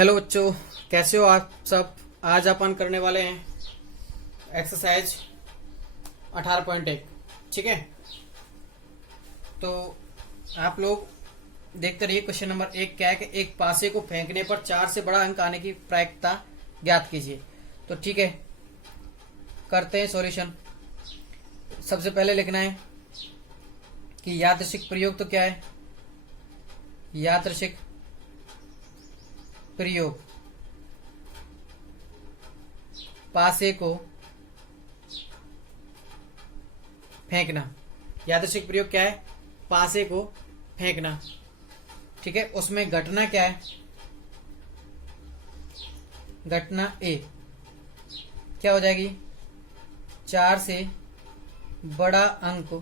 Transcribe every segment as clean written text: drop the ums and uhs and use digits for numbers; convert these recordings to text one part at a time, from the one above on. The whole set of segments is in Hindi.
हेलो बच्चों, कैसे हो आप सब। आज अपन करने वाले हैं एक्सरसाइज 18.1। ठीक है, तो आप लोग देखते रहिए। क्वेश्चन नंबर 1 क्या है कि एक पासे को फेंकने पर 4 से बड़ा अंक आने की प्रायिकता ज्ञात कीजिए। तो ठीक है, करते हैं सॉल्यूशन। सबसे पहले लिखना है कि यादृच्छिक प्रयोग तो क्या है। यादृच्छिक प्रयोग पासे को फेंकना। यादृच्छिक प्रयोग क्या है? पासे को फेंकना। ठीक है, उसमें घटना क्या है? घटना ए क्या हो जाएगी? 4 से बड़ा अंक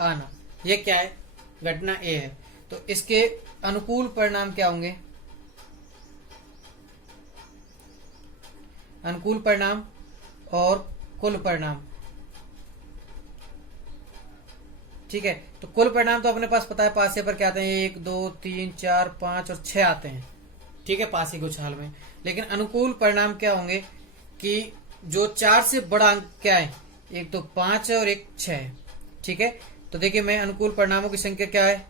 आना। ये क्या है? घटना ए है। तो इसके अनुकूल परिणाम क्या होंगे? अनुकूल परिणाम और कुल परिणाम। ठीक है, तो कुल परिणाम तो अपने पास पता है, पासे पर क्या आते हैं? 1 2 3 4 5 और 6 आते हैं। ठीक है, पासे के उछाल में। लेकिन अनुकूल परिणाम क्या होंगे कि जो 4 से बड़ा अंक क्या है? एक तो 5 है और एक 6 है। ठीक है, तो देखिए मैं अनुकूल परिणामों की संख्या क्या है?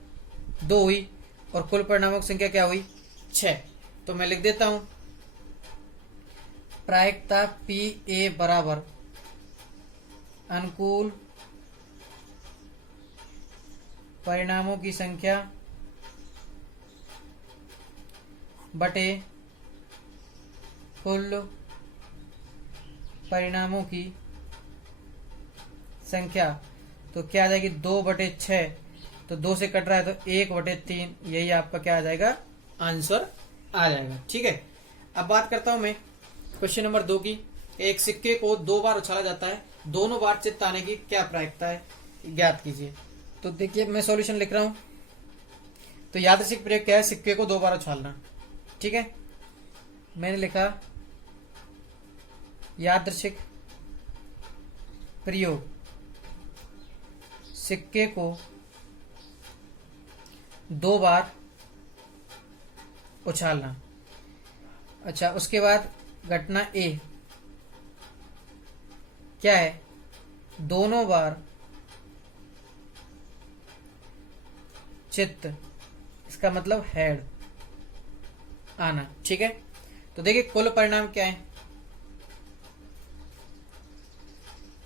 2 हुई और कुल परिणामों की संख्या क्या हुई? 6। तो मैं लिख देता हूं प्रायिकता पी ए बराबर अनुकूल परिणामों की संख्या बटे कुल परिणामों की संख्या। तो क्या आ जाएगी? 2/6। तो 2 से कट रहा है तो 1/3। यही आपका क्या आ जाएगा? आंसर आ जाएगा। ठीक है, अब बात करता हूं मैं क्वेश्चन नंबर 2 की। एक सिक्के को 2 बार उछाला जाता है, दोनों बार चित्त आने की क्या प्रायिकता है, ज्ञात कीजिए। तो देखिए मैं सॉल्यूशन लिख रहा हूं। तो यादृच्छिक प्रयोग क्या है? सिक्के को 2 बार उछालना। ठीक है, मैंने लिखा यादृच्छिक प्रयोग सिक्के को 2 बार उछालना। अच्छा, उसके बाद घटना ए क्या है? दोनों बार चित्त, इसका मतलब हेड आना। ठीक है, तो देखिए कुल परिणाम क्या है?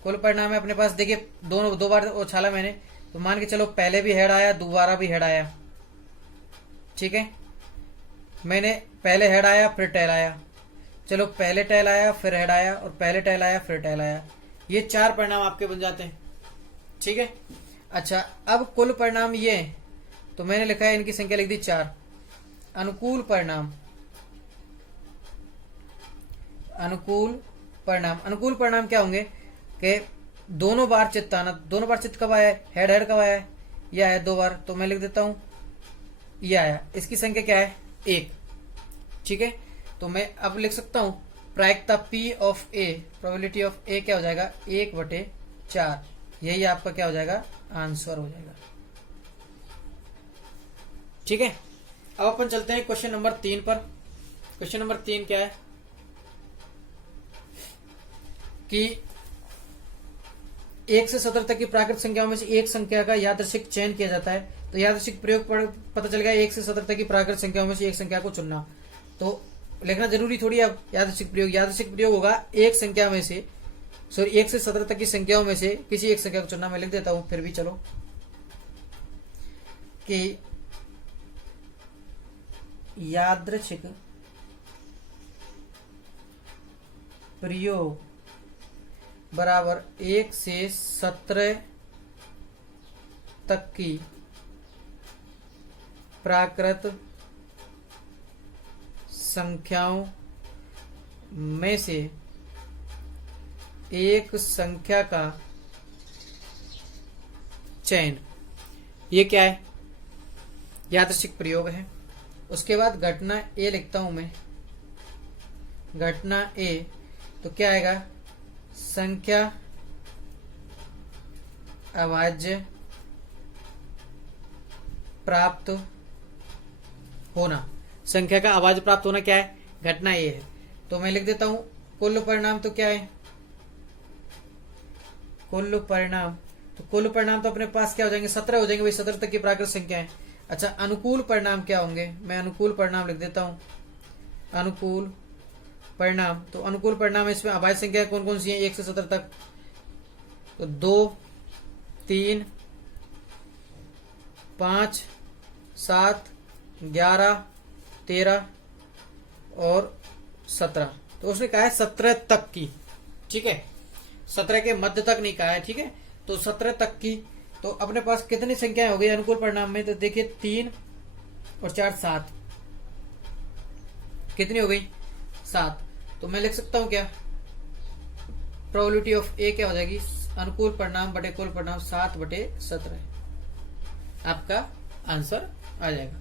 कुल परिणाम है अपने पास। देखिए दोनों 2 बार उछाला मैंने, तो मान के चलो पहले भी हेड आया, दोबारा भी हेड आया। ठीक है, मैंने पहले हेड आया फिर टेल आया, चलो पहले टेल आया फिर हेड आया और पहले टेल आया फिर टेल आया। ये 4 परिणाम आपके बन जाते हैं। ठीक है, अच्छा अब कुल परिणाम ये है, तो मैंने लिखा है इनकी संख्या लिख दी 4। अनुकूल परिणाम, अनुकूल परिणाम, अनुकूल परिणाम क्या होंगे कि दोनों बार चित्त आना। दोनों बार चित्त कब आया है? हेड हेड कब आया है? यह आया 2 बार। तो मैं लिख देता हूं ये आया। इसकी संख्या क्या है? 1। ठीक है, तो मैं अब लिख सकता हूं प्रायिकता P of A, probability of A क्या हो जाएगा? 1/4। यही आपका क्या हो जाएगा? आंसर हो जाएगा। ठीक है, अब अपन चलते हैं क्वेश्चन नंबर 3 पर। क्वेश्चन नंबर 3 क्या है कि 1 से 17 तक की प्राकृतिक संख्याओं में से एक संख्या का यादृच्छिक चयन किया जाता है। तो यादृच्छिक प्रयोग पर पता चल गया 1 से 17 तक की प्राकृतिक संख्याओं में से एक संख्या को चुनना। तो लिखना जरूरी थोड़ी। अब यादृच्छिक प्रयोग होगा एक संख्या में से, सॉरी 1 से 17 तक की संख्याओं में से किसी एक संख्या को चुनना। मैं लिख देता हूं फिर भी, चलो कि यादृच्छिक प्रयोग बराबर 1 से 17 तक की प्राकृत संख्याओं में से एक संख्या का चयन। ये क्या है? यादृच्छिक प्रयोग है। उसके बाद घटना ए लिखता हूं मैं। घटना ए तो क्या आएगा? संख्या अभाज्य प्राप्त होना। संख्या का अभाज्य प्राप्त होना क्या है, घटना ए है। तो मैं लिख देता हूं कुल परिणाम तो क्या है, कुल परिणाम, तो कुल परिणाम तो अपने पास क्या हो जाएंगे, 17 हो जाएंगे भाई, 17 तक की प्राकृत संख्या है। अच्छा अनुकूल परिणाम क्या होंगे, मैं अनुकूल परिणाम लिख देता हूं, अनुकूल परिणाम, तो अनुकूल परिणाम इसमें अभाज्य संख्या कौन कौन सी है 1 से 17 तक, तो 2, 3, 5, 7, 11, 13 और 17। तो उसने कहा है 17 तक की, ठीक है, 17 के मध्य तक नहीं कहा है, ठीक है, तो 17 तक की। तो अपने पास कितनी संख्याएं हो गई अनुकूल परिणाम में, तो देखिए 3 और 4 7, कितनी हो गई 7। तो मैं लिख सकता हूं क्या, प्रोबेबिलिटी ऑफ ए क्या हो जाएगी, अनुकूल परिणाम बटे कुल परिणाम 7/17, आपका आंसर आ जाएगा।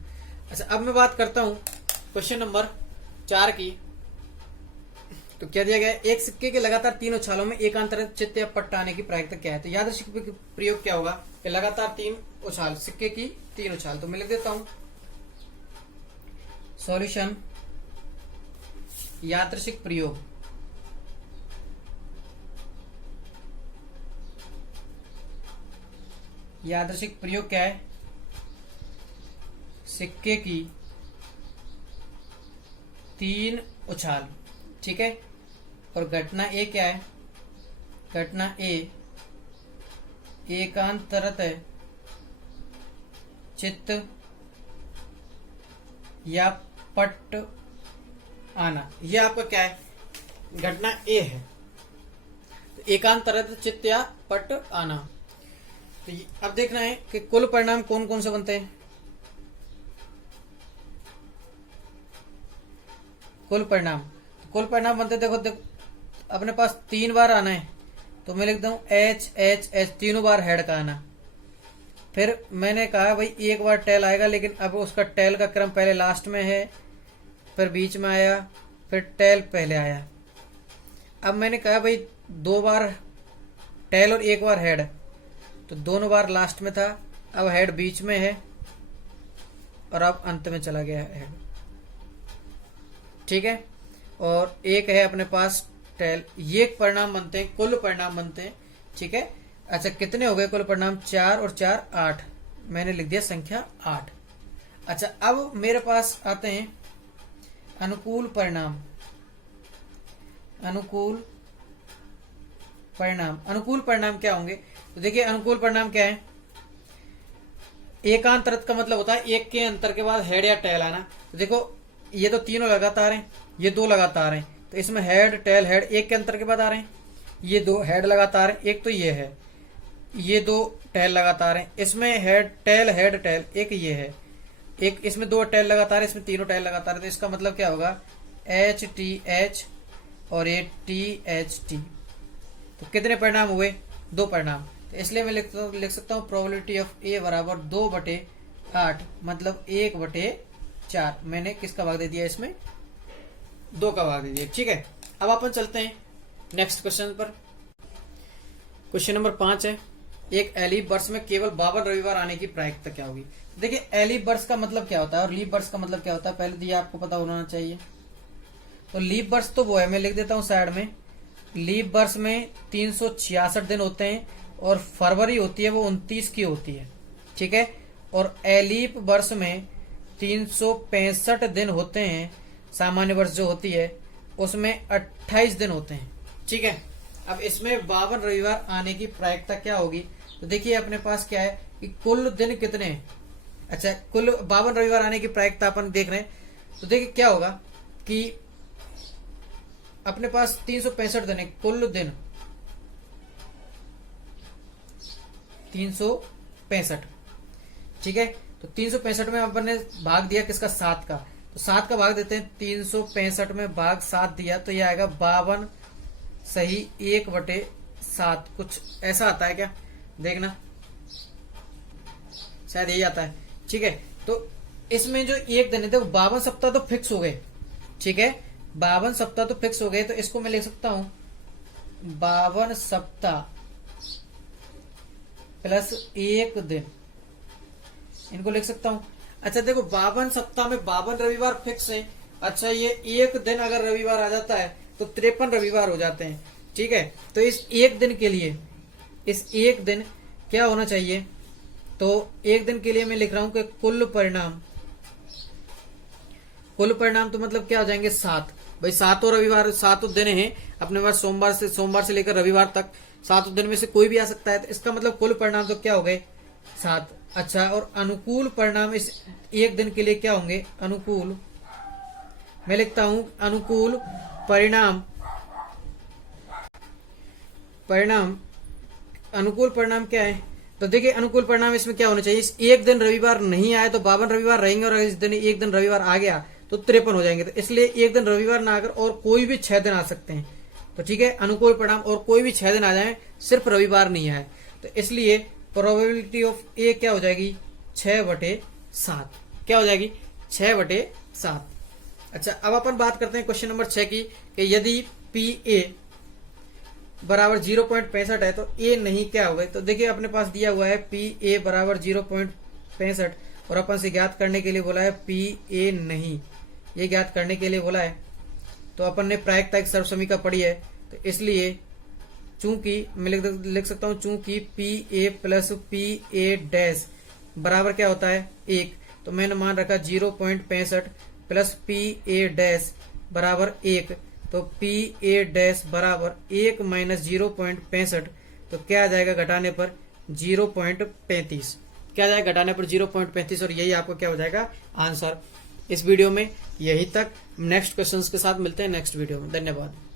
अच्छा अब मैं बात करता हूं क्वेश्चन नंबर 4 की। तो क्या दिया गया है, एक सिक्के के लगातार 3 उछालों में एकांतरित चित्त या पट्ट आने की प्रायिकता क्या है। तो यादृच्छिक प्रयोग क्या होगा कि लगातार 3 उछाल, सिक्के की 3 उछाल। तो मैं लिख देता हूं सॉल्यूशन यादृच्छिक प्रयोग, यादृच्छिक प्रयोग क्या है, सिक्के की 3 उछाल, ठीक है, और घटना ए क्या है, घटना ए एकांतरत चित्त या पट्ट आना, यह आपका क्या है, घटना ए है। तो एकांतरत चित्त या पट्ट आना। तो अब देखना है कि कुल परिणाम कौन कौन से बनते हैं। कुल परिणाम, कुल परिणाम बनते देखो अपने पास 3 बार आना है, तो मैं लिखता हूं एच एच एच, तीनों बार हेड का आना। फिर मैंने कहा भाई एक बार टेल आएगा, लेकिन अब उसका टेल का क्रम पहले लास्ट में है, फिर बीच में आया, फिर टेल पहले आया। अब मैंने कहा भाई 2 बार टेल और 1 बार हेड, तो दोनों बार लास्ट में था, अब हेड बीच में है और अब अंत में चला गया हेड, ठीक है, और एक है अपने पास टेल। ये परिणाम बनते हैं, कुल परिणाम बनते हैं, ठीक है। अच्छा कितने हो गए कुल परिणाम, 4 और 4 8, मैंने लिख दिया संख्या 8। अच्छा अब मेरे पास आते हैं अनुकूल परिणाम, अनुकूल परिणाम, अनुकूल परिणाम क्या होंगे। तो देखिए अनुकूल परिणाम क्या है, एकांतरित का मतलब होता है एक के अंतर के बाद हेड या टेल आना। तो देखो ये तो तीनों लगातार हैं, ये 2 लगातार हैं, तो इसमें हेड टेल हेड एक के अंतर के बाद आ रहे हैं। ये 2 हेड लगातार हैं, एक तो ये है, ये 2 टेल लगातार हैं, इसमें हेड टेल एक ये है, एक इसमें 2 टेल लगातार है, इसमें तीनों टेल लगातार है। तो इसका मतलब क्या होगा, एच टी एच और ये टी एच टी। तो कितने परिणाम हुए, 2 परिणाम। तो इसलिए मैं लिख सकता हूँ प्रोबेबिलिटी ऑफ ए बराबर 2/8, मतलब 1/4। मैंने किसका भाग दे दिया, इसमें 2 का भाग दे दिया, ठीक है। अब अपन चलते हैं नेक्स्ट क्वेश्चन पर। क्वेश्चन नंबर 5 है, एक एलिफ वर्ष में केवल 52 रविवार आने की प्रायिकता क्या होगी। देखिए एलिफ वर्ष का मतलब क्या होता है और लीप वर्ष का मतलब क्या होता है, पहले तो ये आपको पता होना चाहिए। तो लीप वर्ष तो वो है, मैं लिख देता हूं साइड में, लीप वर्ष में 366 दिन होते हैं और फरवरी होती है वो 29 की होती है, ठीक है। और एलीप वर्ष में 365 दिन होते हैं, सामान्य वर्ष जो होती है उसमें 28 दिन होते हैं, ठीक है। अब इसमें 52 रविवार आने की प्रायिकता क्या होगी। तो देखिए अपने पास क्या है कि कुल दिन कितने हैं। अच्छा कुल 52 रविवार आने की प्रायिकता अपन देख रहे हैं। तो देखिए क्या होगा कि अपने पास 365 दिन है, कुल दिन 365, ठीक है। तो 365 में अपन ने भाग दिया किसका, 7 का, तो 7 का भाग देते हैं, 365 में भाग 7 दिया तो ये आएगा 52 सही 1/7, कुछ ऐसा आता है क्या, देखना शायद यही आता है, ठीक है। तो इसमें जो एक दिन है देखो 52 सप्ताह तो फिक्स हो गए, ठीक है, 52 सप्ताह तो फिक्स हो गए। तो इसको मैं लिख सकता हूं 52 सप्ताह प्लस 1 दिन, इनको लिख सकता हूं। अच्छा देखो 52 सप्ताह में 52 रविवार फिक्स है। अच्छा ये एक दिन अगर रविवार आ जाता है तो 53 रविवार हो जाते हैं। ठीक है, तो इस एक दिन के लिए, इस एक दिन क्या होना चाहिए, तो एक दिन के लिए मैं लिख रहा हूं कि कुल परिणाम तो मतलब क्या हो जाएंगे 7। भाई सातों रविवार, सातों दिन हैं अपने पास, सोमवार से लेकर रविवार तक, सातों दिन में से कोई भी आ सकता है, तो इसका मतलब कुल परिणाम तो क्या हो गए 7। अच्छा, और अनुकूल परिणाम इस एक दिन के लिए क्या होंगे, अनुकूल, मैं लिखता हूं अनुकूल परिणाम, अनुकूल परिणाम क्या है, तो देखिए अनुकूल परिणाम इसमें क्या होना चाहिए, इस एक दिन रविवार नहीं आए तो 52 रविवार रहेंगे, और इस दिन एक दिन रविवार आ गया तो 53 हो जाएंगे। तो इसलिए एक दिन रविवार ना आकर और कोई भी 6 दिन आ सकते हैं। तो ठीक है, अनुकूल परिणाम और कोई भी 6 दिन आ जाए, सिर्फ रविवार नहीं आए, तो इसलिए प्रोबेबिलिटी ऑफ ए क्या हो जाएगी 6/7। क्या हो जाएगी 6/7। अच्छा, अब अपन बात करते हैं क्वेश्चन नंबर 6 की, कि यदि पी ए बराबर 0.65 है तो ए नहीं क्या होगा। तो देखिए अपने पास दिया हुआ है पी ए बराबर 0.65, और अपन से ज्ञात करने के लिए बोला है पी ए नहीं, ये ज्ञात करने के लिए बोला है। तो अपन ने प्रायिकता सर्व समीकरण पढ़ी है, तो इसलिए चूंकि मैं लिख सकता हूं, चूंकि P A plus P A dash बराबर क्या होता है 1, तो मैंने मान रखा 0.65 प्लस पी ए डैश बराबर 1, तो पी ए डैश बराबर 1 माइनस 0.65, तो क्या आ जाएगा घटाने पर 0.35, क्या आ जाएगा घटाने पर 0.35, और यही आपको क्या हो जाएगा आंसर। इस वीडियो में यही तक, नेक्स्ट क्वेश्चंस के साथ मिलते हैं नेक्स्ट वीडियो में। धन्यवाद।